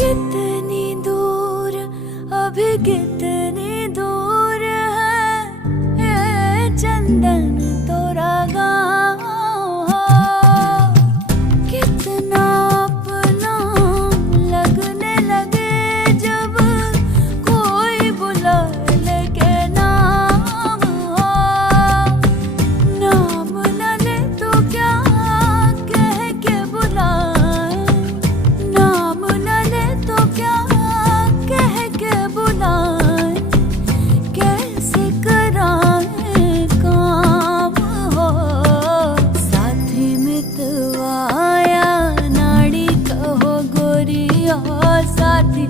कितनी दूर, अभी कितनी दूर है ये चंदन तोरा गाँव। कितना अपना लगने लगे जब कोई बुला लेके नाम हो। नाम न ले तो क्या कह के बुलाए, नाम न ले तो क्या कह के बुलाए। कैसे कराए काम हो, साथी मितवाया नाड़ी कहो गोरिया, साथी